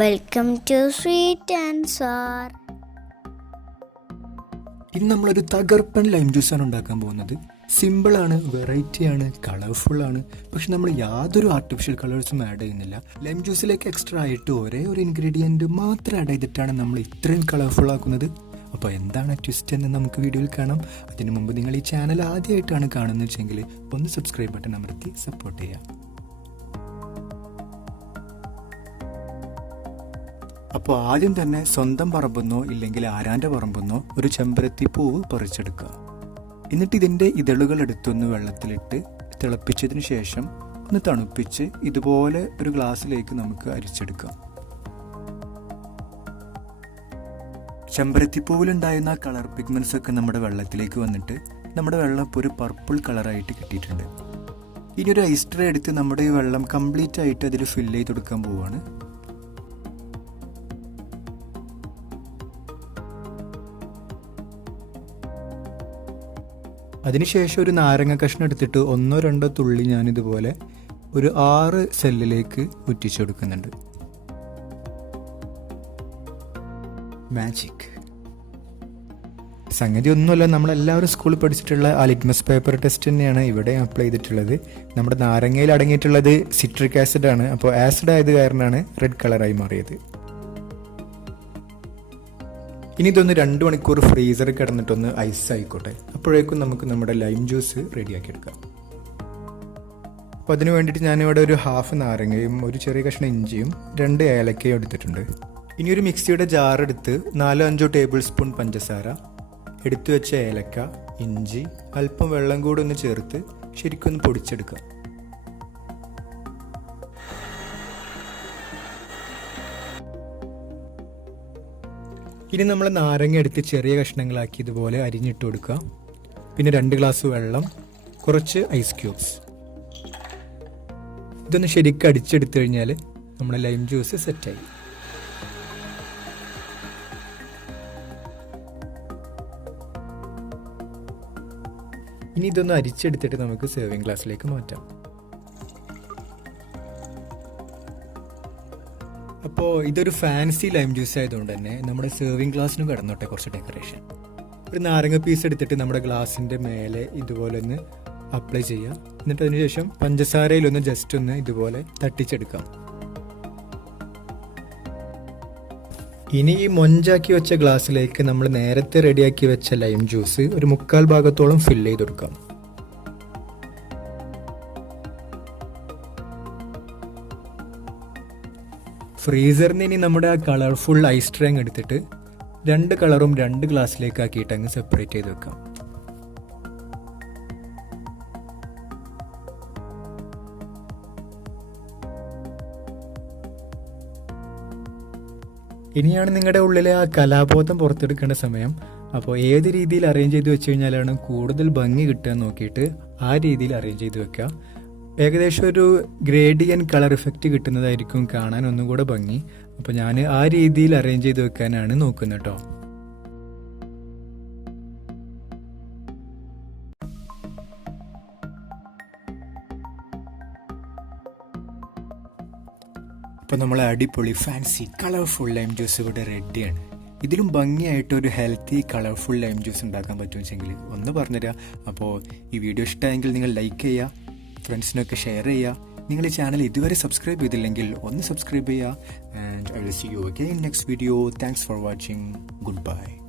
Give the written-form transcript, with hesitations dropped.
Welcome to sweet and sour. ഇന്ന് നമ്മളൊരു തകർപ്പൻ ലൈം ജ്യൂസാണ് ഉണ്ടാക്കാൻ പോകുന്നത്. സിമ്പിളാണ്, വെറൈറ്റിയാണ്, കളർഫുള്ളാണ്. പക്ഷെ നമ്മൾ യാതൊരു ആർട്ടിഫിഷ്യൽ കളേഴ്സും ആഡ് ചെയ്യുന്നില്ല. ലൈം ജ്യൂസിലേക്ക് എക്സ്ട്രാ ആയിട്ട് ഒരേ ഒരു ഇൻഗ്രീഡിയൻറ്റ് മാത്രം ആഡ് ചെയ്തിട്ടാണ് നമ്മൾ ഇത്രയും കളർഫുൾ ആക്കുന്നത്. അപ്പോൾ എന്താണ് ട്വിസ്റ്റ് എന്ന് നമുക്ക് വീഡിയോയിൽ കാണാം. അതിനു മുമ്പ് നിങ്ങൾ ഈ ചാനൽ ആദ്യമായിട്ടാണ് കാണുന്നത് വെച്ചെങ്കിൽ ഒന്ന് സബ്സ്ക്രൈബ് ബട്ടൺ അമർത്തി സപ്പോർട്ട് ചെയ്യാം. അപ്പോൾ ആദ്യം തന്നെ സ്വന്തം പറമ്പെന്നോ ഇല്ലെങ്കിൽ ആരാൻ്റെ പറമ്പെന്നോ ഒരു ചെമ്പരത്തി പൂവ് പറിച്ചെടുക്കുക. എന്നിട്ട് ഇതിൻ്റെ ഇതളുകൾ എടുത്തൊന്ന് വെള്ളത്തിലിട്ട് തിളപ്പിച്ചതിന് ശേഷം ഒന്ന് തണുപ്പിച്ച് ഇതുപോലെ ഒരു ഗ്ലാസ്സിലേക്ക് നമുക്ക് അരിച്ചെടുക്കാം. ചെമ്പരത്തിപ്പൂവിലുണ്ടായിരുന്ന കളർ പിഗ്മെൻറ്റ്സ് ഒക്കെ നമ്മുടെ വെള്ളത്തിലേക്ക് വന്നിട്ട് നമ്മുടെ വെള്ളം ഇപ്പോൾ ഒരു പർപ്പിൾ കളറായിട്ട് കിട്ടിയിട്ടുണ്ട്. ഇനി ഒരു ഐസ് ട്രേ എടുത്ത് നമ്മുടെ ഈ വെള്ളം കംപ്ലീറ്റ് ആയിട്ട് അതിൽ ഫില്ല് ചെയ്ത് കൊടുക്കാൻ പോവുകയാണ്. അതിനുശേഷം ഒരു നാരങ്ങ കഷ്ണം എടുത്തിട്ട് 1-2 തുള്ളി ഞാനിതുപോലെ ഒരു 6 സെല്ലിലേക്ക് ഉറ്റിച്ചു കൊടുക്കുന്നുണ്ട്. മാജിക് സംഗതി ഒന്നുമല്ല, നമ്മളെല്ലാവരും സ്കൂളിൽ പഠിച്ചിട്ടുള്ള ആ ലിറ്റ്മസ് പേപ്പർ ടെസ്റ്റ് തന്നെയാണ് ഇവിടെ അപ്ലൈ ചെയ്തിട്ടുള്ളത്. നമ്മുടെ നാരങ്ങയിൽ അടങ്ങിയിട്ടുള്ളത് സിട്രിക് ആസിഡ് ആണ്. അപ്പോൾ ആസിഡ് ആയത് കാരണമാണ് റെഡ് കളറായി മാറിയത്. ഇനി ഇതൊന്ന് 2 മണിക്കൂർ ഫ്രീസറിൽ കിടന്നിട്ടൊന്ന് ഐസ് ആയിക്കോട്ടെ. അപ്പോഴേക്കും നമുക്ക് നമ്മുടെ ലൈം ജ്യൂസ് റെഡിയാക്കി എടുക്കാം. അപ്പോൾ അതിന് വേണ്ടിയിട്ട് ഞാനിവിടെ ഒരു ഹാഫ് നാരങ്ങയും ഒരു ചെറിയ കഷ്ണം ഇഞ്ചിയും 2 ഏലക്കയും എടുത്തിട്ടുണ്ട്. ഇനി ഒരു മിക്സിയുടെ ജാർ എടുത്ത് 4-5 ടേബിൾ സ്പൂൺ പഞ്ചസാര, എടുത്തു വെച്ച ഏലക്ക, ഇഞ്ചി, അല്പം വെള്ളം കൂടി ഒന്ന് ചേർത്ത് ശരിക്കൊന്ന് പൊടിച്ചെടുക്കാം. ഇനി നമ്മൾ നാരങ്ങ എടുത്ത് ചെറിയ കഷ്ണങ്ങളാക്കി ഇതുപോലെ അരിഞ്ഞിട്ട് കൊടുക്കുക. പിന്നെ 2 ഗ്ലാസ് വെള്ളം, കുറച്ച് ഐസ് ക്യൂബ്സ്. ഇതൊന്ന് ശരിക്കും അടിച്ചെടുത്തു കഴിഞ്ഞാൽ നമ്മുടെ ലൈം ജ്യൂസ് സെറ്റായി. ഇനി ഇതൊന്ന് അരിച്ചെടുത്തിട്ട് നമുക്ക് സെർവിങ് ഗ്ലാസ്സിലേക്ക് മാറ്റാം. അപ്പോൾ ഇതൊരു ഫാൻസി ലൈം ജ്യൂസ് ആയതുകൊണ്ട് തന്നെ നമ്മുടെ സെർവിങ് ഗ്ലാസ്സിന് കിടന്നോട്ടെ കുറച്ച് ഡെക്കറേഷൻ. ഒരു നാരങ്ങ പീസ് എടുത്തിട്ട് നമ്മുടെ ഗ്ലാസിൻ്റെ മേലെ ഇതുപോലെ ഒന്ന് അപ്ലൈ ചെയ്യുക. എന്നിട്ട് അതിനുശേഷം പഞ്ചസാരയിലൊന്ന് ജസ്റ്റ് ഒന്ന് ഇതുപോലെ തട്ടിച്ചെടുക്കാം. ഇനി ഈ മൊഞ്ചാക്കി വെച്ച ഗ്ലാസ്സിലേക്ക് നമ്മൾ നേരത്തെ റെഡിയാക്കി വെച്ച ലൈം ജ്യൂസ് ഒരു 3/4 ഭാഗത്തോളം ഫില്ല് ചെയ്ത് കൊടുക്കാം. ഫ്രീസറിൽ നിന്ന് ഇനി നമ്മുടെ ആ കളർഫുൾ ഐസ് ട്രേ എടുത്തിട്ട് 2 കളറും 2 ഗ്ലാസ്സിലേക്ക് ആക്കിയിട്ട് അങ്ങ് സെപ്പറേറ്റ് ചെയ്ത് വെക്കാം. ഇനിയാണ് നിങ്ങളുടെ ഉള്ളിലെ ആ കലാബോധം പുറത്തെടുക്കേണ്ട സമയം. അപ്പോൾ ഏത് രീതിയിൽ അറേഞ്ച് ചെയ്ത് വെച്ച് കഴിഞ്ഞാലാണ് കൂടുതൽ ഭംഗി കിട്ടുക നോക്കിയിട്ട് ആ രീതിയിൽ അറേഞ്ച് ചെയ്ത് വെക്കുക. ഏകദേശം ഒരു ഗ്രേഡിയൻ കളർ ഇഫക്റ്റ് കിട്ടുന്നതായിരിക്കും കാണാൻ ഒന്നും കൂടെ ഭംഗി. അപ്പോൾ ഞാൻ ആ രീതിയിൽ അറേഞ്ച് ചെയ്ത് വെക്കാനാണ് നോക്കുന്നത് കേട്ടോ. അപ്പോൾ നമ്മൾ അടിപൊളി ഫാൻസി കളർഫുൾ ലൈം ജ്യൂസ് ഇവിടെ റെഡിയാണ്. ഇതിലും ഭംഗിയായിട്ട് ഒരു ഹെൽത്തി കളർഫുൾ ലൈം ജ്യൂസ് ഉണ്ടാക്കാൻ പറ്റുമെങ്കിൽ ഒന്ന് പറഞ്ഞുതരാം. അപ്പോൾ ഈ വീഡിയോ ഇഷ്ടമായെങ്കിൽ നിങ്ങൾ ലൈക്ക് ചെയ്യുക, ഫ്രണ്ട്സിനൊക്കെ ഷെയർ ചെയ്യുക. നിങ്ങൾ ഈ ചാനൽ ഇതുവരെ സബ്സ്ക്രൈബ് ചെയ്തില്ലെങ്കിൽ ഒന്ന് സബ്സ്ക്രൈബ് ചെയ്യുക. And I will see you again next video. Thanks for watching. Good bye.